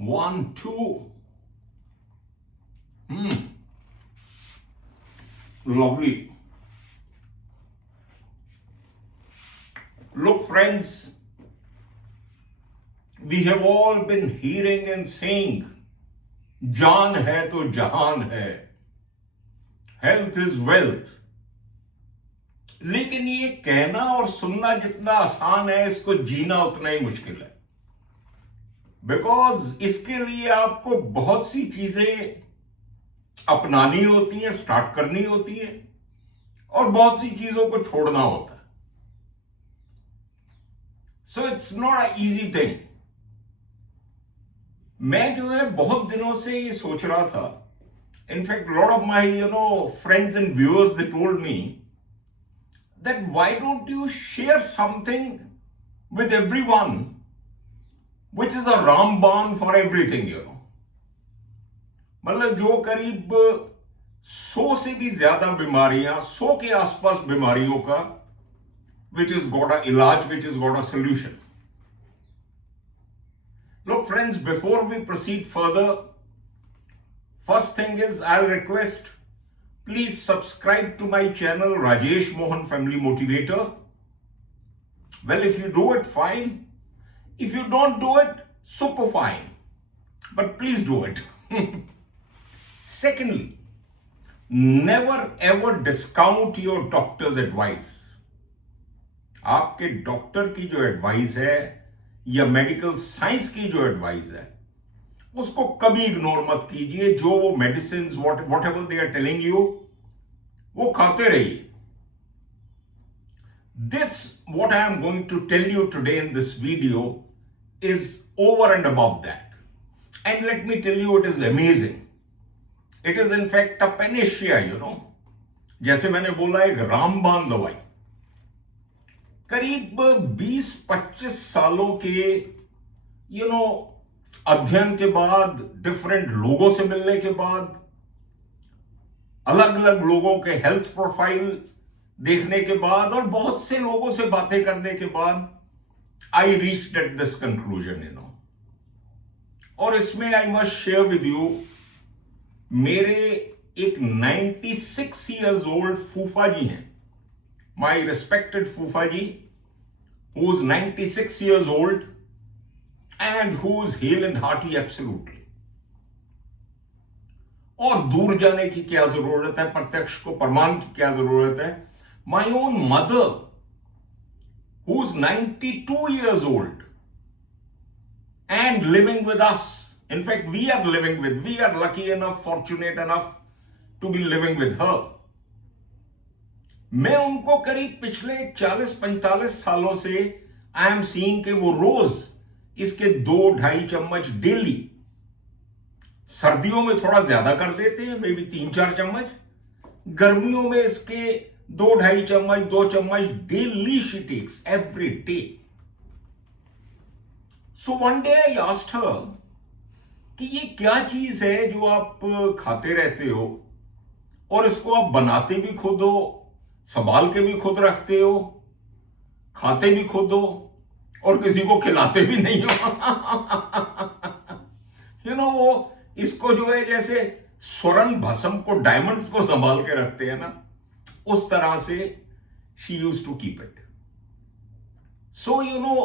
One, two. Lovely. Look, friends, we have all been hearing and saying, जान है तो जहान है, हेल्थ इज वेल्थ. लेकिन ये कहना और सुनना जितना आसान है, इसको जीना उतना ही मुश्किल है. बिकॉज इसके लिए आपको बहुत सी चीजें अपनानी होती हैं, स्टार्ट करनी होती हैं, और बहुत सी चीजों को छोड़ना होता है. So it's not a easy thing. मैं जो है बहुत दिनों से ये सोच रहा था. In fact lot of my friends and viewers they told me that why don't you share something with everyone which is a रामबाण for everything, मतलब जो करीब 100 से भी ज्यादा बीमारियां, 100 के आसपास बीमारियों का which has got a इलाज, which has got a solution. Look, friends, before we proceed further, first thing is I'll request, please subscribe to my channel, Rajesh Mohan Family Motivator. Well, if you do it, fine. If you don't do it, super fine. But please do it. Secondly, never ever discount your doctor's advice. आपके doctor की जो advice है या medical science की जो advice है, उसको कभी इग्नोर मत कीजिए. जो वो medicine whatever they are telling you, वो खाते रहिए. This, what I am going to tell you today in this video, is over and above that. And let me tell you, it is amazing. It is in fact a panacea, जैसे मैंने बोला, एक रामबाण दवाई. करीब 20-25 सालों के अध्ययन के बाद, डिफरेंट लोगों से मिलने के बाद, अलग अलग लोगों के हेल्थ प्रोफाइल देखने के बाद, और बहुत से लोगों से बातें करने के बाद, I reached at this conclusion. और इसमें I must share with you, मेरे एक 96 years old फूफा जी हैं, माई रिस्पेक्टेड फूफा जी, who is 96 years old and who is hale and hearty absolutely. और दूर जाने की क्या जरूरत है, प्रत्यक्ष को प्रमाण की क्या जरूरत है. My own mother, who is 92 years old and living with us. In fact, we are lucky enough, fortunate enough to be living with her. मैं उनको करीब पिछले 40-45 सालों से आई एम सीइंग कि वो रोज इसके 2-2.5 चम्मच डेली, सर्दियों में थोड़ा ज्यादा कर देते हैं, मे बी 3-4 चम्मच, गर्मियों में इसके 2-2.5 चम्मच, 2 चम्मच daily she takes every day. So one day I asked her कि ये क्या चीज है जो आप खाते रहते हो, और इसको आप बनाते भी खुद हो, संभाल के भी खुद रखते हो, खाते भी खुद हो, और किसी को खिलाते भी नहीं हो. वो इसको जो है जैसे स्वर्ण भस्म को, डायमंड्स को संभाल के रखते हैं ना, उस तरह से she used to keep it. So,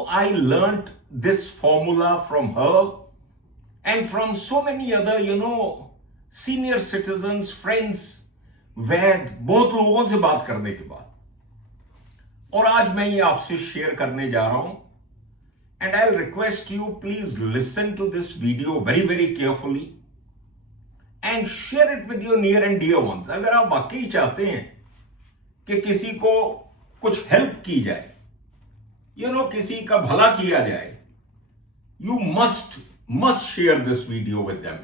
I learned this formula from her and from so many other, senior citizens, friends, वैद, बहुत लोगों से बात करने के बाद. और आज मैं ये आपसे शेयर करने जा रहा हूं. And I'll request you, please listen to this video very, very carefully and share it with your near and dear ones. अगर आप वाकई चाहते हैं कि किसी को कुछ हेल्प की जाए, किसी का भला किया जाए, you must share this video with them.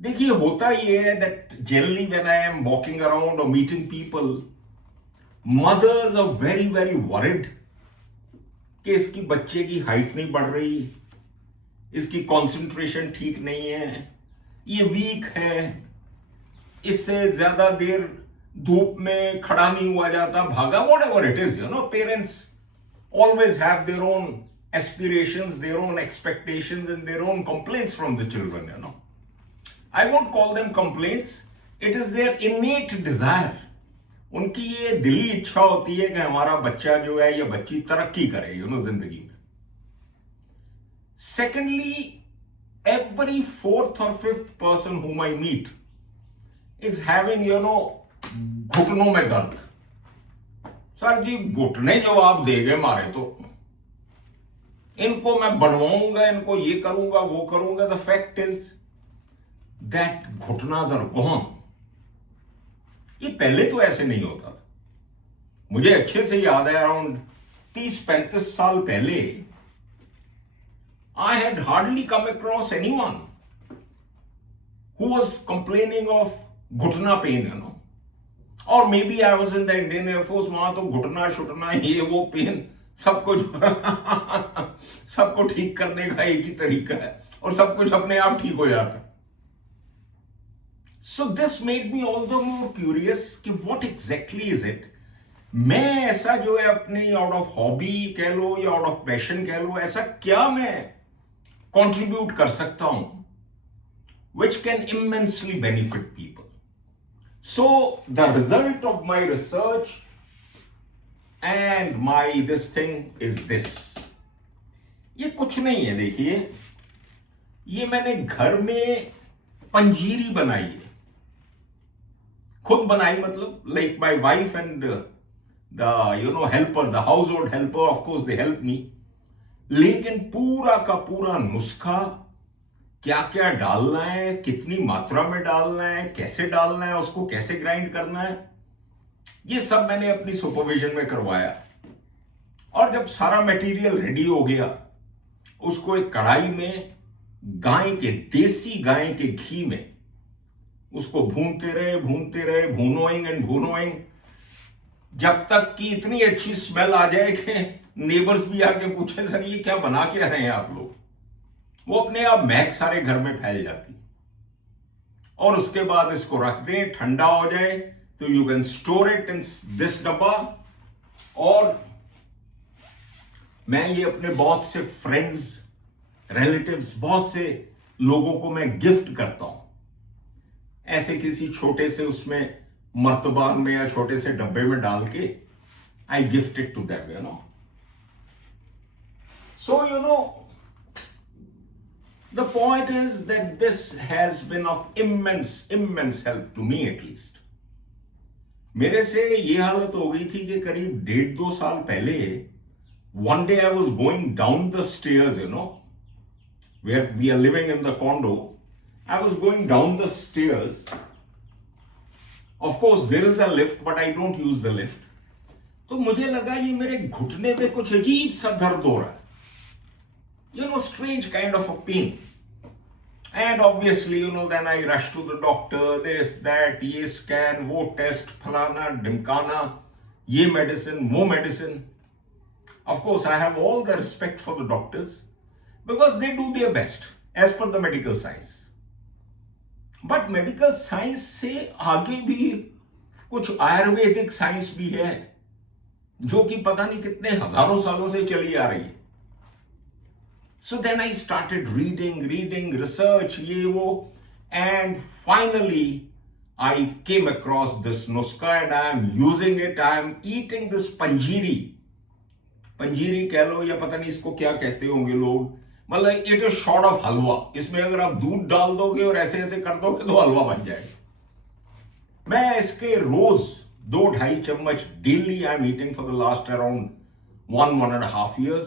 देखिए, होता ये है that generally when I am walking around or meeting people, mothers are very, very worried कि इसकी बच्चे की हाइट नहीं बढ़ रही, इसकी कंसंट्रेशन ठीक नहीं है, ये वीक है, इससे ज्यादा देर धूप में खड़ा नहीं हुआ जाता, भागा, whatever it is. Parents always have their own aspirations, their own expectations, and their own complaints from the children, you know. I won't call them complaints, it is their innate desire. उनकी ये दिली इच्छा होती है कि हमारा बच्चा जो है या बच्ची तरक्की करे, you know, जिंदगी में. Secondly, every fourth or fifth person whom I meet is having, you know, घुटनों में दर्द. सर जी घुटने जवाब देंगे मारे तो, इनको मैं बनवाऊंगा, इनको ये करूंगा वो करूंगा. द फैक्ट इज दैट घुटनास आर गॉन. ये पहले तो ऐसे नहीं होता था. मुझे अच्छे से याद है अराउंड 30-35 साल पहले I had hardly come across anyone who was complaining of घुटना pen, you know. Or maybe I was in the Indian Air Force, वहां तो घुटना शुटना ये वो पेन सब कुछ सबको ठीक करने का एक ही तरीका है और सब कुछ अपने आप ठीक हो जाता है. So this made me all the more curious कि what exactly is it. मैं ऐसा जो है अपने आउट ऑफ हॉबी कह लो या आउट ऑफ पैशन कह लो, ऐसा क्या मैं कंट्रीब्यूट कर सकता हूं which can immensely benefit people. So the result of my research and my this thing is this. ये कुछ नहीं है, देखिए ये मैंने घर में पंजीरी बनाई है, खुद बनाई, मतलब like my wife and the you know helper, the house hold helper, of course they help me. लेकिन पूरा का पूरा नुस्खा, क्या क्या डालना है, कितनी मात्रा में डालना है, कैसे डालना है, उसको कैसे ग्राइंड करना है, ये सब मैंने अपनी सुपरविजन में करवाया. और जब सारा मटेरियल रेडी हो गया, उसको एक कढ़ाई में गाय के, देसी गाय के घी में उसको भूनते रहे, भूनोइंग एंड भूनोइंग, जब तक कि इतनी अच्छी स्मेल आ जाए कि नेबर्स भी आके पूछे सर ये क्या बना के रहे हैं आप लोग. वो अपने आप महक सारे घर में फैल जाती. और उसके बाद इसको रख दें, ठंडा हो जाए तो you can store it in this डब्बा. और मैं ये अपने बहुत से फ्रेंड्स, रिलेटिव्स, बहुत से लोगों को मैं गिफ्ट करता हूं. ऐसे किसी छोटे से उसमें मर्तबान में या छोटे से डब्बे में डाल के I gift it to them, you know. So you know, the point is that this has been of immense help to me at least. मेरे से ये हालत हो गई थी कि करीब 1.5-2 साल पहले, one day I was going down the stairs, you know, where we are living in the condo. I was going down the stairs. Of course there is a lift, but I don't use the lift. तो मुझे लगा ये मेरे घुटने में कुछ अजीब सा दर्द हो रहा है, you know, strange kind of a pain. And obviously, you know, then I rushed to the doctor, this, that, ye scan, wo test, phalana, dimkana, ye medicine, wo medicine. Of course, I have all the respect for the doctors because they do their best as per the medical science. But medical science से आगे भी कुछ Ayurvedic science भी है जो कि पता नहीं कितने हजारों सालों से चली आ रही है. So then I started reading, research, ye wo, and finally I came across this nuska and I am using it. I am eating this panjiri. पंजीरी कह लो या पता नहीं इसको क्या कहते होंगे लोग, मतलब इट इज शॉर्ट ऑफ हलवा. इसमें अगर आप दूध डाल दोगे और ऐसे ऐसे कर दोगे तो हलवा बन जाएगा. मैं इसके रोज 2-2.5 चम्मच daily I am eating for the last around 1.5 years,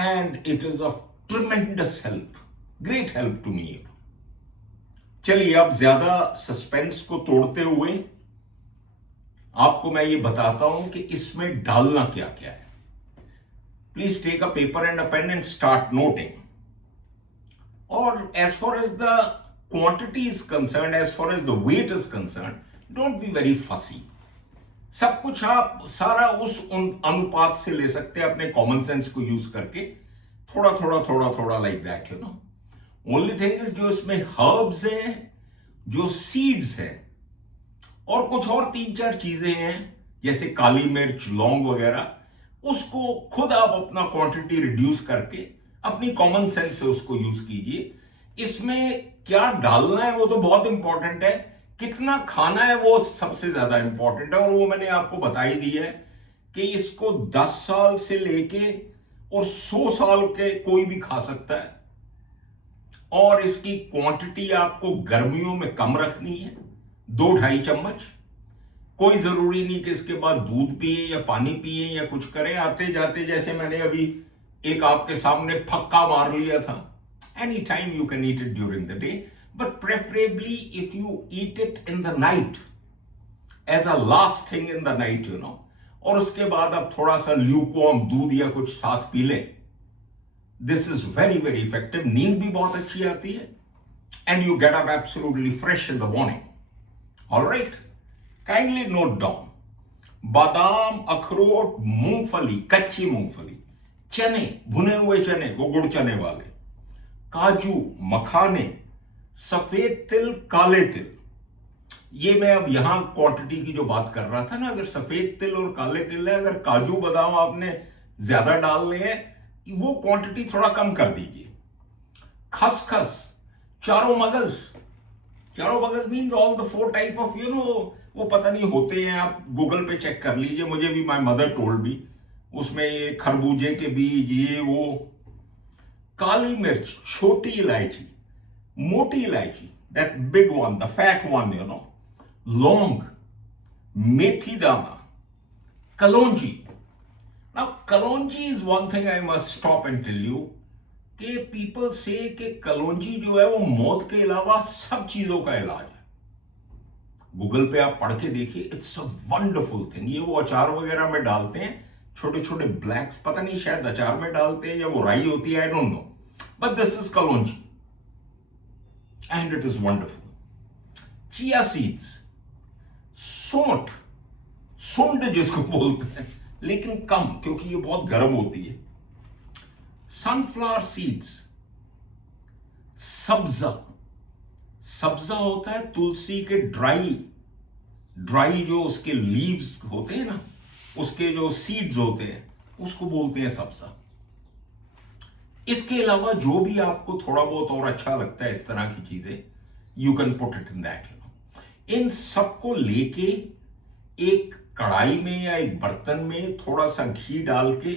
and it is of tremendous help, great help to me. चलिए अब ज्यादा सस्पेंस को तोड़ते हुए आपको मैं ये बताता हूं कि इसमें डालना क्या क्या है. Please take a paper and a pen and start noting. और as far as the quantity is concerned, as far as the weight is concerned, don't be very fussy. सब कुछ आप सारा उस अनुपात से ले सकते हैं अपने कॉमन सेंस को यूज करके, थोड़ा like that, you no. Only thing is जो इसमें हर्ब्स हैं, जो सीड्स हैं, और कुछ और 3-4 चीजें हैं जैसे काली मिर्च, लौंग वगैरह, उसको खुद आप अपना क्वांटिटी रिड्यूस करके अपनी कॉमन सेंस से उसको यूज कीजिए। इसमें क्या डालना है वो तो बहुत इंपॉर्टेंट है, कितना खाना है वो सबसे ज्यादा इंपॉर्टेंट है, और वो मैंने आपको बता ही दी है कि इसको 10 साल से लेके और 100 साल के कोई भी खा सकता है, और इसकी क्वांटिटी आपको गर्मियों में कम रखनी है, 2-2.5 चम्मच। कोई जरूरी नहीं कि इसके बाद दूध पिए या पानी पिए या कुछ करें, आते जाते जैसे मैंने अभी एक आपके सामने फक्का मार लिया था। Any time you can eat it during the day, but preferably if you eat it in the night as a last thing in the night, you know, और उसके बाद आप थोड़ा सा ल्यूकवार्म दूध या कुछ साथ पी लें, this is very very effective. नींद भी बहुत अच्छी आती है and you get up absolutely fresh in the morning. Alright, kindly note down, बादाम, अखरोट, मूंगफली, कच्ची मूंगफली, चने, भुने हुए चने, वो गुड़ चने वाले, काजू, मखाने, सफेद तिल, काले तिल। ये मैं अब यहां क्वांटिटी की जो बात कर रहा था ना, अगर सफेद तिल और काले तिल है, अगर काजू बादाम आपने ज्यादा डालने हैं, वो क्वांटिटी थोड़ा कम कर दीजिए। खसखस, चारों मगज, चारों मगज means all the 4 type of, you know, वो पता नहीं होते हैं, आप गूगल पे चेक कर लीजिए, मुझे भी माय मदर टोल्ड भी, उसमें ये खरबूजे के बीज, ये वो, काली मिर्च, छोटी इलायची, मोटी इलायची, that big one, the fat one, you know, लौंग, मेथी दाना, कलौंजी। नाउ कलौंजी is one thing I must stop and tell you कि पीपल से कि कलौंजी जो है वो मौत के अलावा सब चीजों का इलाज है। गूगल पे आप पढ़ के देखिए, इट्स अ वंडरफुल थिंग। ये वो अचार वगैरह में डालते हैं, छोटे छोटे ब्लैक्स, पता नहीं शायद अचार में डालते हैं या वो राई होती है, I don't know, but this is kalonji and it is wonderful. Chia seeds, सोंठ, सुंड जिसको बोलते हैं, लेकिन कम क्योंकि ये बहुत गर्म होती है। सनफ्लावर सीड्स, सब्जा, सब्जा होता है तुलसी के ड्राई जो उसके लीव्स होते हैं ना, उसके जो सीड्स होते हैं, उसको बोलते हैं सब्जा। इसके अलावा जो भी आपको थोड़ा बहुत और अच्छा लगता है इस तरह की चीजें, you can put it in that, you know. इन सबको लेके एक कढ़ाई में या एक बर्तन में थोड़ा सा घी डाल के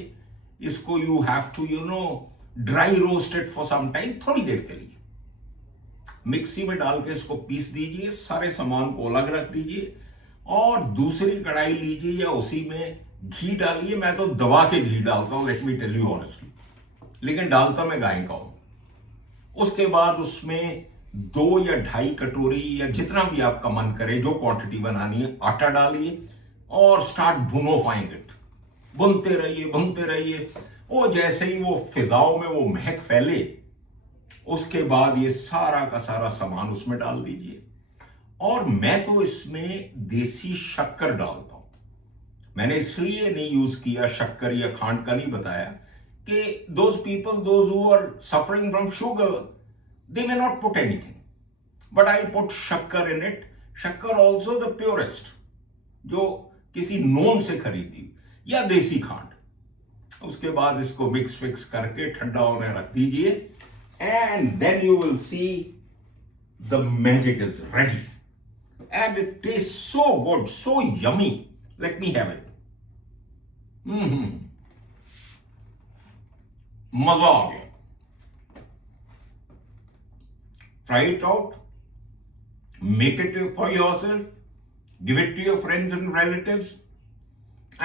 इसको you have to, you know, dry roast it for some time, थोड़ी देर के लिए मिक्सी में डाल के इसको पीस दीजिए, सारे सामान को अलग रख दीजिए और दूसरी कढ़ाई लीजिए या उसी में घी डालिए। मैं तो दबा के घी डालता हूं, let me tell you honestly, लेकिन डालता मैं गाय का हूं। उसके बाद उसमें 2 या 2.5 कटोरी या जितना भी आपका मन करे, जो क्वांटिटी बनानी है, आटा डालिए और स्टार्ट भुनोफाइंग इट। भुनते रहिए। वो जैसे ही वो फिजाओं में वो महक फैले, उसके बाद ये सारा का सारा सामान उसमें डाल दीजिए। और मैं तो इसमें देसी शक्कर डालता हूं। मैंने इसलिए नहीं यूज किया शक्कर या खांड का नहीं बताया कि those people who are suffering from sugar, they may not put anything, but I put shakkar in it. Shakkar also the purest, जो किसी नोन से खरीदी, या देसी खांड। उसके बाद इसको मिक्स फिक्स करके ठंडा होने रख दीजिए, and then you will see the magic is ready and it taste so good, so yummy. Let me have it. मजा आ गया। Try it out, make it for yourself, give it to your friends and relatives,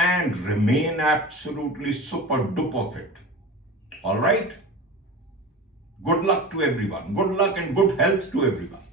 and remain absolutely super duper fit. All right? Good luck to everyone. Good luck and good health to everyone.